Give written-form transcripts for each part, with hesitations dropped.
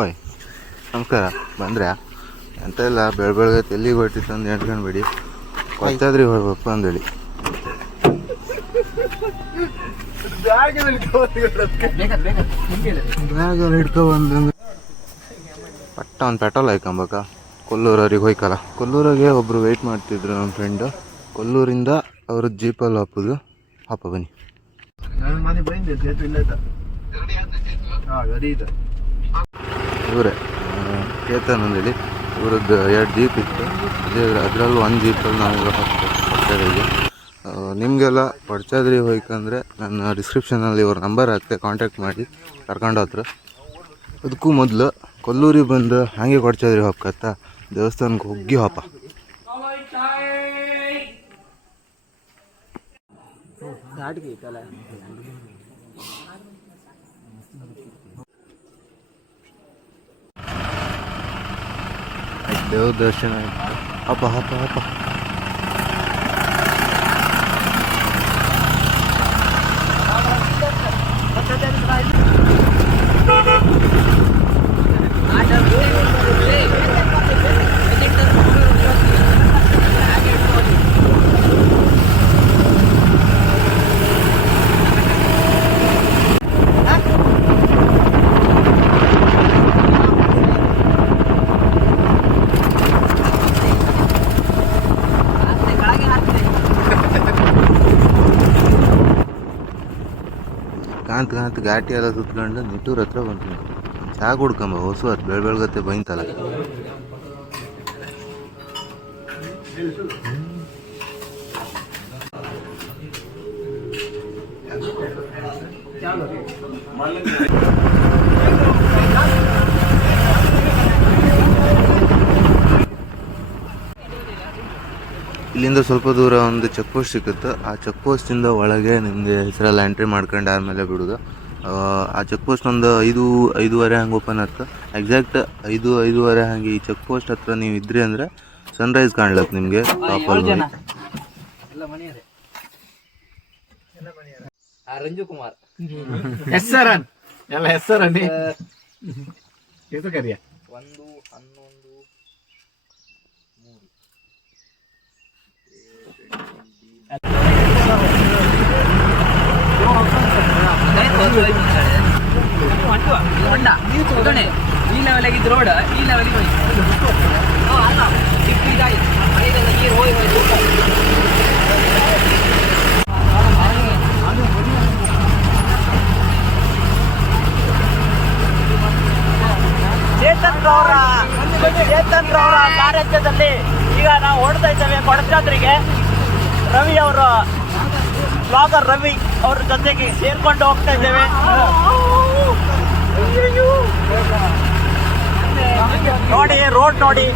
ಓಯ್ ನಮಸ್ಕಾರ. ಬಂದ್ರೆ ಎಂತ ಇಲ್ಲ, ಬೆಳಗ್ಗೆ ಎಲ್ಲಿಗೆ ಹೊರಟಿತ್ತು ಅಂದು ಎಣ್ಕೊಂಡ್ಬೇಡಿ. ಕೊಚ್ಚಾದ್ರಿಗೆ ಹೋಗ್ಬೇಕು ಅಂದೇಳಿ ಬ್ಯಾಗ್ ಹಿಡ್ಕೊಬಂದು ಪಟ್ಟ ಒಂದು ಪೆಟ್ರೋಲ್ ಹಾಕೊಂಬಕ. ಕೊಲ್ಲೂರವ್ರಿಗೆ ಹೋಯ್ಕಲ್ಲ. ಕೊಲ್ಲೂರಿಗೆ ಒಬ್ಬರು ವೆಯ್ಟ್ ಮಾಡ್ತಿದ್ರು ನಮ್ಮ ಫ್ರೆಂಡು. ಕೊಲ್ಲೂರಿಂದ ಅವ್ರ ಜೀಪಲ್ಲಿ ಹಾಕೋದು. ಹಾಪ ಬನ್ನಿ. ಇವರೇ ಕೇತನ್ ಅಂದೇಳಿ. ಇವ್ರದ್ದು 2 ಜೀಪ್ ಇತ್ತು. ಅದರಲ್ಲೂ 1 ಜೀಪಲ್ಲಿ ನಾವೆಲ್ಲ ಪಡ್ಚಾದ್ರಿಗೆ. ನಿಮಗೆಲ್ಲ ಪಡ್ಚಾದ್ರಿಗೆ ಹೋಯ್ಕಂದ್ರೆ ನನ್ನ ಡಿಸ್ಕ್ರಿಪ್ಷನಲ್ಲಿ ಇವ್ರ ನಂಬರ್ ಹಾಕ್ತೆ, ಕಾಂಟ್ಯಾಕ್ಟ್ ಮಾಡಿ ಕರ್ಕೊಂಡು ಹೋಗ್ತಾರೆ. ಅದಕ್ಕೂ ಮೊದಲು ಕೊಲ್ಲೂರಿಗೆ ಬಂದು ಹಾಗೆ ಪಡ್ಚಾದ್ರಿಗೆ ಹೋಗ್ಕತ್ತ ದೇವಸ್ಥಾನಕ್ಕೆ ಹೋಗಿ ಹೋಪ. ದೇವ್ರ ದರ್ಶನ ಆಯ್ತು. ಹಪ್ಪ ಹಪ್ಪ ಹಪ್ಪ. ಕಾಂತ ಘಾಟಿ ಎಲ್ಲ ಸುತ್ಕೊಂಡು ನಿಟ್ಟೂರ್ ಹತ್ರ ಬಂತು. ಚಹಾ ಕುಡ್ಕೊಂಬ ಹೊಸು ಅದು ಬೆಳಗತ್ತೆ ಬೈಂತಲ್ಲ. ಇಲ್ಲಿಂದ ಸ್ವಲ್ಪ ದೂರ ಒಂದು ಚೆಕ್ ಪೋಸ್ಟ್ ಸಿಗುತ್ತೆ. ಆ ಚೆಕ್ ಪೋಸ್ಟಿಂದ ಒಳಗೆ ನಿಮಗೆ ಹೆಸರೆಲ್ಲ ಎಂಟ್ರಿ ಮಾಡ್ಕೊಂಡು ಆದಮೇಲೆ ಬಿಡೋದು. ಆ ಚೆಕ್ ಪೋಸ್ಟ್ ಒಂದು 5:30 ಹಂಗೆ ಓಪನ್ ಆಗ್ತದೆ. ಎಕ್ಸಾಕ್ಟ್ 5:30 ಹಂಗೆ ಈ ಚೆಕ್ ಪೋಸ್ಟ್ ಹತ್ರ ನೀವು ಇದ್ರಿ ಅಂದರೆ ಸನ್ರೈಸ್ ಕಾಣ್ಲಕ್ಕೆ ನಿಮಗೆ ಟಾಪಲ್ಲಿ. ರಂಜು ಕುಮಾರ್ ಹೆಸರನ್ ಎಲ್ಲ ಹೆಸರನ್ನೇ ಇದು ಕರಿಯ 1 11 3 ಈ ಲೆವೆಲ್ಗಿದ್ದು ರೋಡ್ ಈ ಲೆವೆಲ್ಗೆ ಅಲ್ಲ ಇದಾಗಿ ಮಳೆಯೆಲ್ಲ ನೀರು ಹೋಗಿ ಚೇತನ್ ರವರ ಸಾರಥ್ಯದಲ್ಲಿ ಈಗ ನಾವು ಓಡ್ತಾ ಇದ್ದೇವೆ ಕೊಡಚಾದ್ರಿಗೆ. ರವಿ ಅವರು ಬ್ಲಾಗರ್ ರವಿ ಅವ್ರ ಜೊತೆಗೆ ಸೇರ್ಕೊಂಡು ಹೋಗ್ತಾ ಇದ್ದೇವೆ. ನೋಡಿ ರೋಡ್ ನೋಡಿ.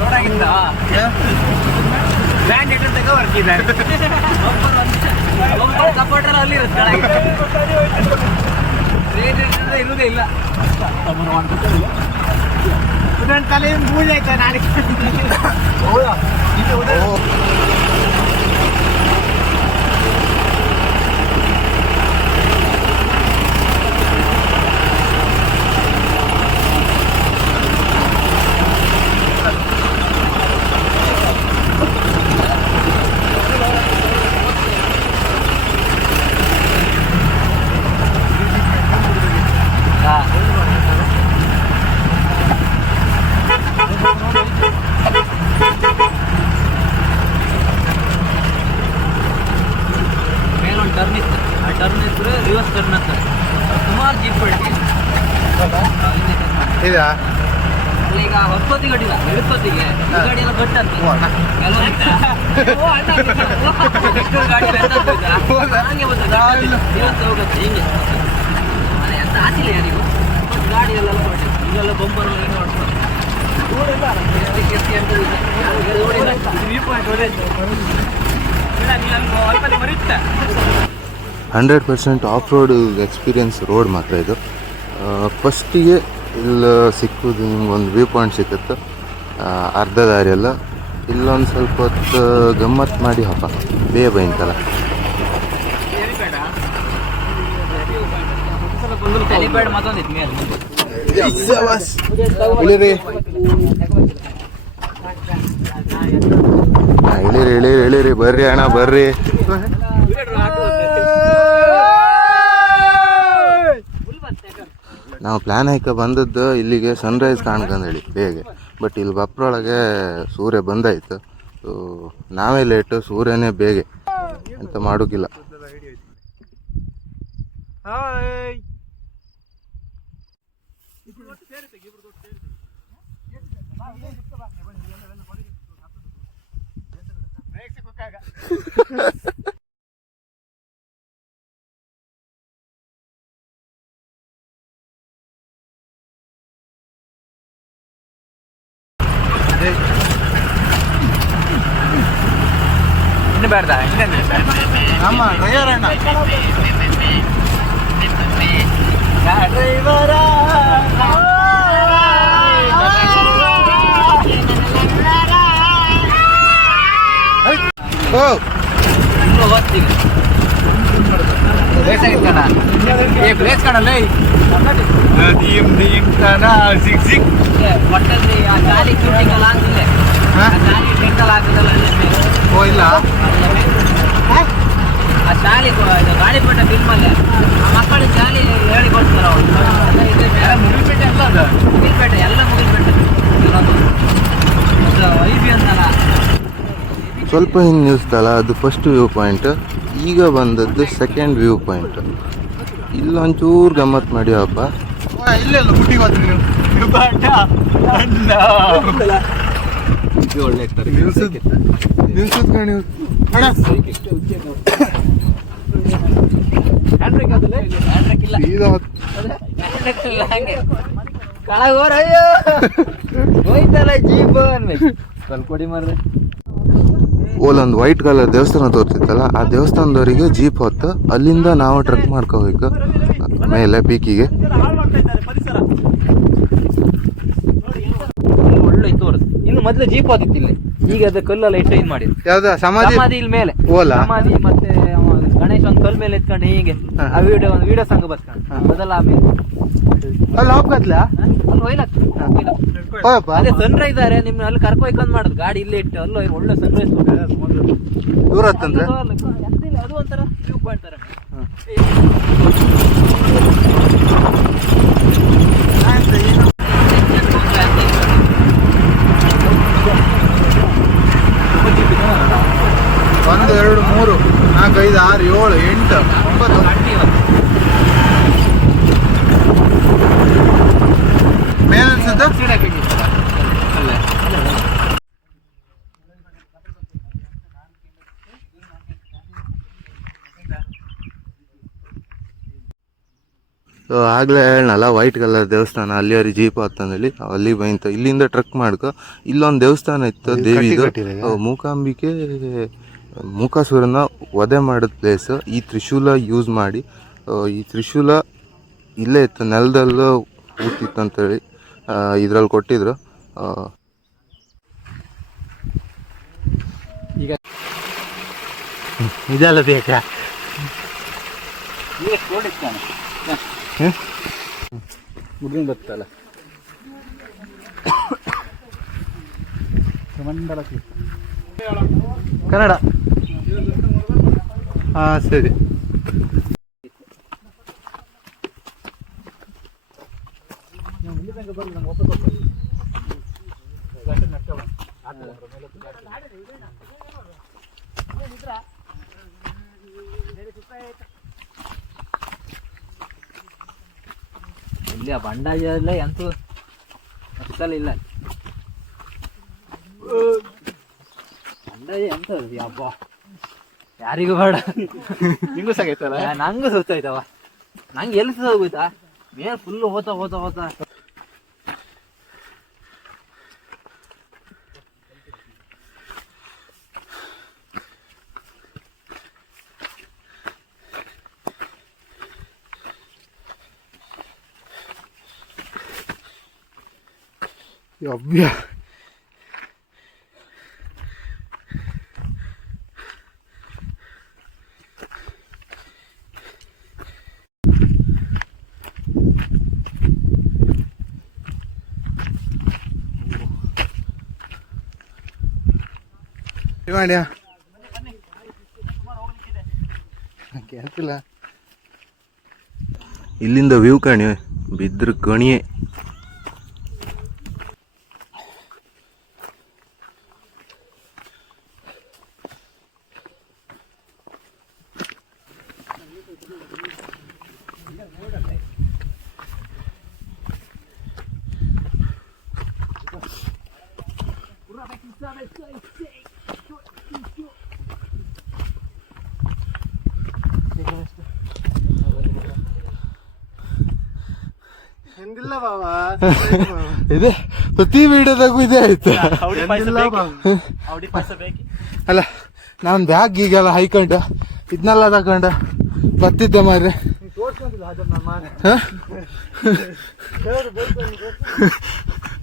ರೋಡಾಗಿಂದ ಬ್ಯಾಂಡ್ ಇಟ್ಟು ತಗೋ ಬರ್ತಿದ್ದಾರೆ. ಸಪೋರ್ಟರ್ ಅಲ್ಲಿ ಇರುವುದೇ ಇಲ್ಲ. ತಲೆ ಮೂಳೆ ಆಯ್ತಾ ನಾಳೆ. ಮೇಲೊಂದು ಟರ್ನ್ ಇತ್ತು. ಆ ಟರ್ನ್ ಇದ್ರೆ ರಿವರ್ಸ್ ಟರ್ನ್ ಅಂತ ಸುಮಾರು ಜೀಪ್ ಹೊಡ್ತಿ ಇದಾ ಈಗ ಹೊಸೊತ್ತಿಗೆ ಗಡಿಲ್ಲ ಎಳುತ್ತೊತ್ತಿಗೆ ಗಾಡಿ ಎಲ್ಲ ಗಟ್ಟ ಅಂತ ಗಾಡಿ ಹಂಗೆ ಬರ್ತದೆ ಹೋಗುತ್ತೆ ಹಿಂಗೆ ಎಂತ ಆಸಿಲ್ಲ ಯಾರಿಗೂ ಗಾಡಿ ಎಲ್ಲ ಹೊರಟಿ ಈಗೆಲ್ಲ ಬೊಂಬರ್ ನೋಡ್ತಾರೆ. 100% ಆಫ್ ರೋಡ್ ಎಕ್ಸ್ಪೀರಿಯನ್ಸ್ ರೋಡ್ ಮಾತ್ರ ಇದು. ಫಸ್ಟಿಗೆ ಇಲ್ಲಿ ಸಿಕ್ಕುದು ನಿಮ್ಗೆ ಒಂದು ವ್ಯೂ ಪಾಯಿಂಟ್ ಸಿಕ್ಕುತ್ತೆ. ಅರ್ಧ ದಾರಿಯೆಲ್ಲ ಇಲ್ಲೊಂದು ಸ್ವಲ್ಪ ಹೊತ್ತು ಗಮ್ಮತ್ತು ಮಾಡಿ ಹಪ್ಪ ಬೇಗ ಬೈಂತಲ್ಲ. ಇಳಿರಿ ಬರ್ರಿ ಅಣ್ಣ ಬರ್ರಿ. ನಾವು ಪ್ಲ್ಯಾನ್ ಹಾಕ ಬಂದದ್ದು ಇಲ್ಲಿಗೆ ಸನ್ರೈಸ್ ಕಾಣ್ಕಂದೇಳಿ ಬೇಗ, ಬಟ್ ಇಲ್ಲಿ ಬಪ್ರೊಳಗೆ ಸೂರ್ಯ ಬಂದಾಯ್ತು. ನಾವೇ ಲೇಟು, ಸೂರ್ಯನೇ ಬೇಗ ಅಂತ ಮಾಡೋಕ್ಕಿಲ್ಲ. ಇನ್ನು ಬೇಡ್ದ ನಮ್ಮ ಡ್ರೈವರ್ ಅಣ್ಣ ಡ್ರೈವರ ಪ್ಲೇಸ್ ಕಾಣಲ್ಲ ಒಟ್ಟಲ್ಲಿ ಆ ಗಾಲಿ ಶೂಟಿಂಗ್ ಎಲ್ಲ ಆಗ್ತಿದೆ, ಗಾಲಿ ಟೆಂಕಲ್ ಆಗ್ತದಲ್ಲ ಓ ಇಲ್ಲ ಆ ಶಾಲೆ ಗಾಳಿ ಪಟ್ಟ ಫಿಲ್ಮ್ ಅಲ್ಲೇ ಆ ಮಕ್ಕಳಿಗೆ ಶಾಲೆ ಹೇಳಿ ಕೊಡ್ತಾರ ಅವ್ರು. ಮುಗಿಲ್ಪೇಟೆ ಎಲ್ಲ ಮುಗಿಲ್ಪೇಟೆ ಇರೋದು ಐಬಿ ಅಂತಲ್ಲ. ಸ್ವಲ್ಪ ಹಿಂಗೆ ನಿಲ್ಲಿಸ್ತಲ್ಲ, ಅದು ಫಸ್ಟ್ ವ್ಯೂ ಪಾಯಿಂಟ್. ಈಗ ಬಂದದ್ದು ಸೆಕೆಂಡ್ ವ್ಯೂ ಪಾಯಿಂಟ್. ಇಲ್ಲೊಂಚೂರು ಗಮ್ಮತ್ತು ಮಾಡಿವಪ್ಪ. ಓಲೊಂದು ವೈಟ್ ಕಲರ್ ದೇವಸ್ಥಾನ ತೋರ್ತಿತ್ತಲ್ಲ, ಆ ದೇವಸ್ಥಾನದವರಿಗೆ ಜೀಪ್ ಹೊತ್ತು ಅಲ್ಲಿಂದ ನಾವು ಟ್ರೆಕ್ ಮಾಡ್ಕೋಬೇಕು ಮೇಲೆ ಪೀಕಿಗೆ. ಒಳ್ಳೆ ಇತ್ತು ಇನ್ನು ಮೊದ್ಲು ಜೀಪ್ ಹೋತಿತ್ತು ಇಲ್ಲಿ, ಈಗ ಅದು ಕಲ್ಲೆಲ್ಲ ಇಟ್ಟು ಇದು ಮಾಡಿದ್ರು. ಯಾವ್ದ ಸಮಾಧಿ ಇಲ್ಲಿ ಮೇಲೆ ಓಲಾ ಸಮಾಧಿ ಮತ್ತೆ ಗಣೇಶ್ ಒಂದು ಕಲ್ ಮೇಲೆ ಎತ್ಕೊಂಡು ಹೀಗೆ ಆ ಒಂದು ವಿಡಿಯೋ ಸಂಘ ಬರ್ಕೊಂಡು ಅದೆಲ್ಲ ಆಮೇಲೆ ಅಲ್ಲಿ ಹೋಗ್ಕತ್ಲ ಅಲ್ಲಿ ಹೋಯ್ಲಾಗ್ತದೆ. ಅದೇ ಸನ್ರೈಸ್ ಆದ್ರೆ ನಿಮ್ನ ಅಲ್ಲಿ ಕರ್ಕೊಯ್ಕೊಂಡ್ ಮಾಡುದು ಗಾಡಿ ಇಲ್ಲೇ ಇಟ್ಟು ಅಲ್ಲೋ ಒಳ್ಳೆ ಸನ್ರೈಸ್ ದೂರ ಹತ್ತಂದ್ರೆ ಅದು ಒಂಥರ ವ್ಯೂ ಪಾಯಿಂಟ್ ತರ. ಒಂದು ಎರಡು ಮೂರು ನಾಲ್ಕು ಐದು ಆರು ಏಳು ಎಂಟು ಒಂಬತ್ತು ಮೇಲೆ ಅನ್ಸುತ್ತೆ. ಸೊ ಆಗಲೇ ಹೇಳನಲ್ಲ ವೈಟ್ ಕಲರ್ ದೇವಸ್ಥಾನ, ಅಲ್ಲಿಯವ್ರಿಗೆ ಜೀಪ್ ಹತ್ತಂದೇಳಿ ಅಲ್ಲಿ ಬೈಂತ ಇಲ್ಲಿಂದ ಟ್ರಕ್ ಮಾಡ್ಕೊ. ಇಲ್ಲೊಂದು ದೇವಸ್ಥಾನ ಇತ್ತು ದೇವಿದು, ಮೂಕಾಂಬಿಕೆ ಮೂಕಾಸುರನ ವಧೆ ಮಾಡಿದ ಪ್ಲೇಸ್. ಈ ತ್ರಿಶೂಲ ಯೂಸ್ ಮಾಡಿ, ಈ ತ್ರಿಶೂಲ ಇಲ್ಲೇ ಇತ್ತು ನೆಲದಲ್ಲೂ ಊತಿತ್ತು ಅಂತೇಳಿ ಇದ್ರಲ್ಲಿ ಕೊಟ್ಟಿದ್ರು. ಈಗ ಇದೆಲ್ಲ ಬೇಕಾ ಮುಗಿನ್ ಬರ್ತಲ್ಲ ಕನ್ನಡ. ಹಾಂ ಸರಿ. ಇಲ್ಲಿ ಆ ಬಂಡಾಯ ಎಲ್ಲ ಎಂತೂ ಅಷ್ಟಲ್ಲ ಇಲ್ಲ ಬಂಡಾಯ ಎಂತ ಹಬ್ಬ ಯಾರಿಗೂ ಬೇಡ. ನಿಂಗೂ ಸಾಗೈತಲ್ಲ, ನಂಗೂ ಸುತ್ತಾಯ್ತವ. ನಂಗೆ ಎಲ್ಲಿ ಹೋಗುತ್ತಾ ಮೇಲೆ ಫುಲ್ ಹೋತಾ ಹೋತಾ ಹೋತಾ. ಮಾಡ್ಯಾ ಕೇಳ್ತಿಲ್ಲ. ಇಲ್ಲಿಂದ ವ್ಯೂ ಕಾಣಿ ಬಿದ್ರ ಕಣಿಯೇ. ಇದೆ ಪ್ರತಿ ವಿಡಿಯೋದಾಗೂ ಇದೆ ಆಯ್ತು. ಅಲ್ಲ ನಾನು ಬ್ಯಾಗ್ ಈಗೆಲ್ಲ ಹೈಕೊಂಡು ಇದನ್ನೆಲ್ಲ ತಗೊಂಡು ಬರ್ತಿದ್ದೆ ಮಾರ್ರೆ.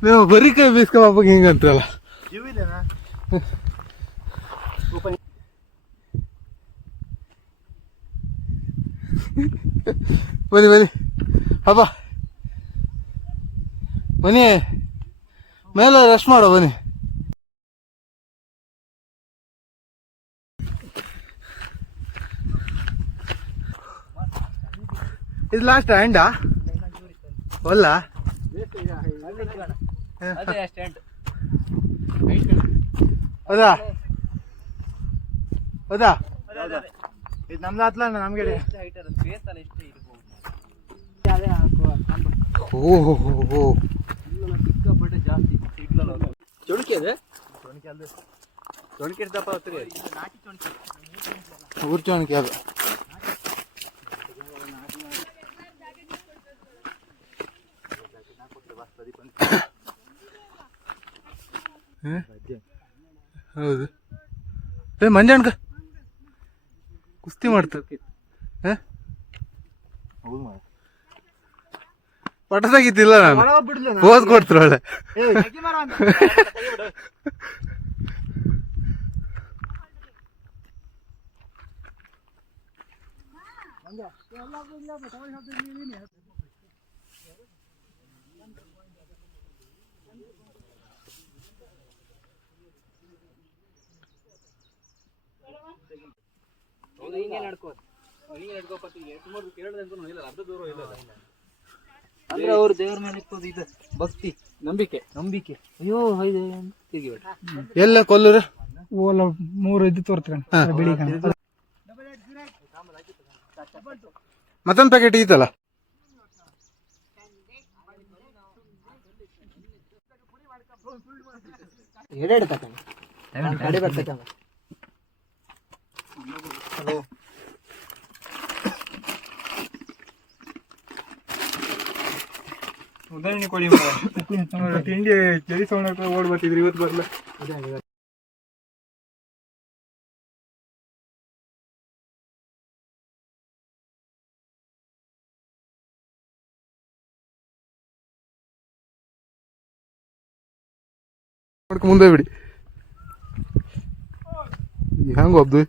ನೀವು ಬರೀ ಕೈ ಬೀಸ್ಕೊಬಾಗ ಹಿಂಗಂತಲ್ಲ. ಬನ್ನಿ ಬನ್ನಿ ಹಬ್ಬ ಬನ್ನಿ ಮೇಲೆ ರೆಸ್ಟ್ ಮಾಡೋ ಬನ್ನಿ. ಇದು ಲಾಸ್ಟ್ ಎಂಡಾ ಒಲ್ಲ ಹೌದಾ ಹೌದಾ ಇದು ನಮ್ದು ಹತ್ಲ ನಮ್ಗೆ. ಓಹೋ ಚೊಣಕಿ ಅದೇ ಚೊಣಕಿ ದಪ್ಪ ಊರ್ಚೋಣಿಕೆ ಅದು. ಹೌದು ಏ ಮಂಜಾಣ್ಕ ಕುಸ್ತಿ ಮಾಡ್ತಾರೆ. ಪಟದಾಗಿತ್ತಿಲ್ಲ ನಾನು ಓದ್ ಕೊಡ್ತಾರ ಒಳ್ಳೆ. ಅಂದ್ರೆ ಅವ್ರು ದೇವ್ರ ಮೇಲೆ ಇಪ್ಪದು ಇದು ಭಕ್ತಿ ನಂಬಿಕೆ ನಂಬಿಕೆ. ಅಯ್ಯೋ ಎಲ್ಲ ಕೊಲ್ಲೂರು ಓಲ 3-5 ತೋರ್ತಾರೆ ಬಿಳಿ ಮತ್ತೊಂದು ಪ್ಯಾಕೆಟ್ ಈತಲ್ಲ. ಎರಡೆರಡು ತಗೊಂಡು ಉದಾಹರಣೆ ಕೊಡಿ ತಿಂಡಿ ಚಳಿ ಸೌಂಡ್ ಓಡ್ ಬರ್ತಿದ್ರಿ ಇವತ್ತು ಬರಲ್ಲ. ಮುಂದೆ ಬಿಡಿ ಹೆಂಗ ಒಬ್ದು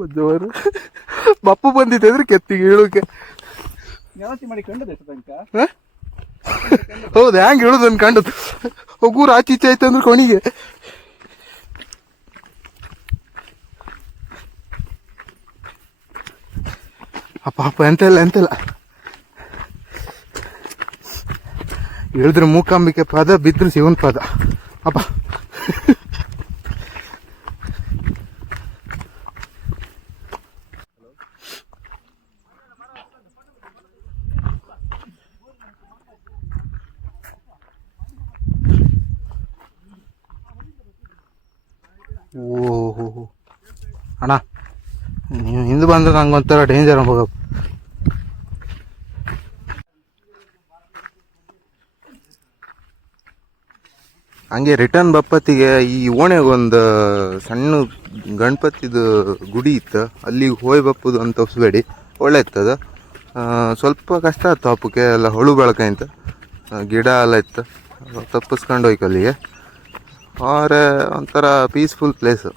ಬಜ್ಜವರು ಬಪ್ಪು ಬಂದಿತ್ತಂದ್ರೆ ಕೆತ್ತಿಗೆ ಹೇಳೋಕೆ ವ್ಯವಸ್ಥೆ ಮಾಡಿ ಕಂಡದ ತನಕ. ಹೌದು ಹೆಂಗ್ ಹೇಳುದು ಅನ್ಕಂಡು ಒಗ್ಗೂರು ಆಚೆ ಈಚೆ ಆಯ್ತು ಅಂದ್ರೆ ಕೊಣಿಗೆ. ಅಪ್ಪ ಅಪ್ಪ ಎಂತೆಲ್ಲ ಹೇಳಿದ್ರೆ ಮೂಕಾಂಬಿಕೆ ಪದ ಬಿದ್ರು ಶಿವನ್ ಪದ ಅಪ್ಪ. ಓಹೋ ಅಣ್ಣ ನೀವು ಹಿಂದೆ ಬಂದ್ರೆ ನಂಗೆ ಒಂಥರ ಡೇಂಜರ್ ಅನ್ಬೋಗ. ಹಂಗೆ ರಿಟರ್ನ್ ಬಪ್ಪತ್ತಿಗೆ ಈ ಓಣೆಗೊಂದು ಸಣ್ಣ ಗಣಪತಿದು ಗುಡಿ ಇತ್ತು, ಅಲ್ಲಿಗೆ ಹೋಯ್ ಬಪ್ಪುದು ಅಂತ ತಪ್ಪಿಸ್ಬೇಡಿ, ಒಳ್ಳೆ ಇತ್ತದ. ಸ್ವಲ್ಪ ಕಷ್ಟ ಆಯ್ತು ಹಬ್ಬಕ್ಕೆ ಎಲ್ಲ ಹೊಳು ಬೆಳಕಂತ ಗಿಡ ಎಲ್ಲ ಇತ್ತು, ತಪ್ಪಿಸ್ಕೊಂಡು ಹೋಯ್ತು ಅಲ್ಲಿಗೆ. ಆರೆ ಒಂಥರ ಪೀಸ್ಫುಲ್ ಪ್ಲೇಸು.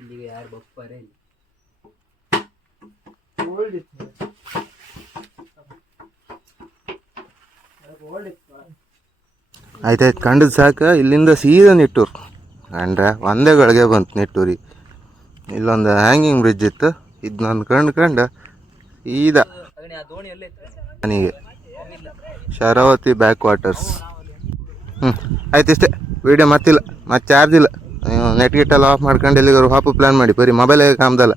ಇಲ್ಲಿಗೆ ಯಾರು ಬಪ್ಪರೇ ಇಲ್ಲ. ಆಯ್ತಾಯ್ತು ಕಂಡದ್ದು ಸಾಕು. ಇಲ್ಲಿಂದ ಸೀದಾ ನಿಟ್ಟೂರು ಕಂಡ್ರೆ ಒಂದೇ ಗಳಿಗೆ ಬಂತು ನಿಟ್ಟೂರಿ. ಇಲ್ಲೊಂದು ಹ್ಯಾಂಗಿಂಗ್ ಬ್ರಿಡ್ಜ್ ಇತ್ತು, ಇದನ್ನೊಂದು ಕಂಡು ಸೀದಾ ನನಗೆ ಶರಾವತಿ ಬ್ಯಾಕ್ ವಾಟರ್ಸ್. ಆಯ್ತು ಇಷ್ಟೇ ವೀಡಿಯೋ ಮತ್ತಿಲ್ಲ, ಮತ್ತೆ ಚಾರ್ಜ್ ಇಲ್ಲ. ನೆಟ್ ಗಿಟ್ಟೆಲ್ಲ ಆಫ್ ಮಾಡ್ಕೊಂಡು ಎಲ್ಲಿಗಾರು ಹಾಪು ಪ್ಲ್ಯಾನ್ ಮಾಡಿ, ಬರೀ ಮೊಬೈಲೇ ಕಾಮ್ದಲ್ಲ.